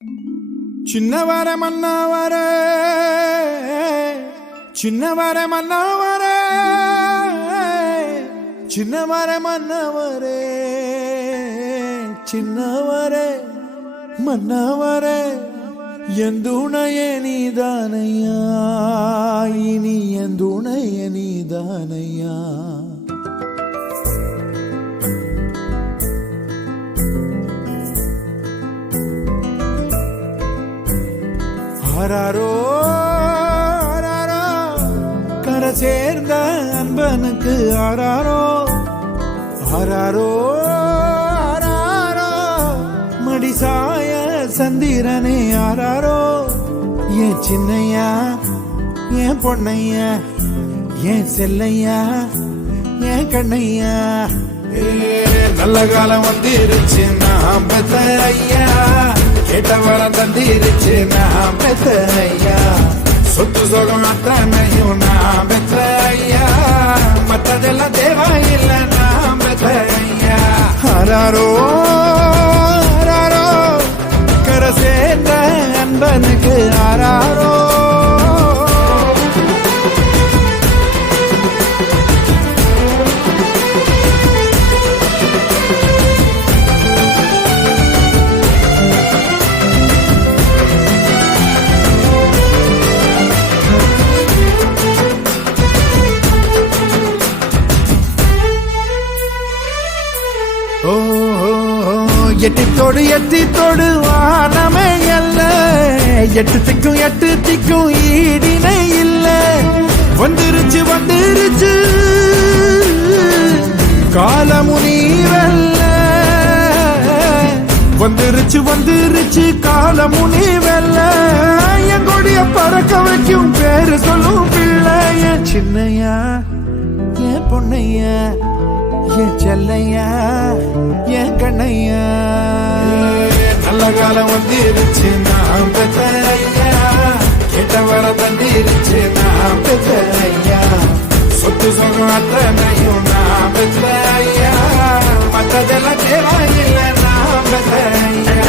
சின்னவர மன்னவரே சின்னவர மன்னவரே சின்னவர மன்னவரே சின்னவரே மன்னவரே எந்துணைய நீதானையா இனி எந்துணைய நீதானையா ஆராரோ ஆராரோ கரை சேர்ந்த அன்பனுக்கு ஆராரோ ஆராரோ ஆராரோ மடிசாய சந்திரனே ஆராரோ ஏன் சின்னையா ஏன் பொன்னையா ஏன் செல்லையா ஏன் கண்ணையா நல்ல காலம் வந்துருச்சு நாம் பெத்த ஐயா கேட்ட வரம் தந்திருச்சு நாம் பெத்த ஐயா சொத்து சோகம் அத்தனையும் நாம் பெத்த ஐயா மற்றதெல்லாம் தேவையில்லை நாம் பெத்த ஐயா ஆராரோ ஆராரோ கரை சேர்ந்த அன்பனுக்கு ஆராரோ எட்டித்தோடு வானமே அல்ல எட்டு திக்கும் ஈடினை இல்ல வந்துருச்சு காலமுனிவல்ல வந்துருச்சு காலமுனிவல்ல என் கொடிய பறக்க வைக்கும் பேரு சொல்லும் பிள்ளை என் சின்னையா என் பொன்னையா என் செல்லையா என் கண்ணையா நல்ல காலம் வந்துருச்சு நாம் பெத்த ஐயா கேட்ட வர தந்திருச்சு நாம் பெத்த ஐயா சொத்து சொகம் அத்தனையும் நாம் பெத்த ஐயா மற்றதெல்லாம் தேவையில்லை நாம் பெத்த ஐயா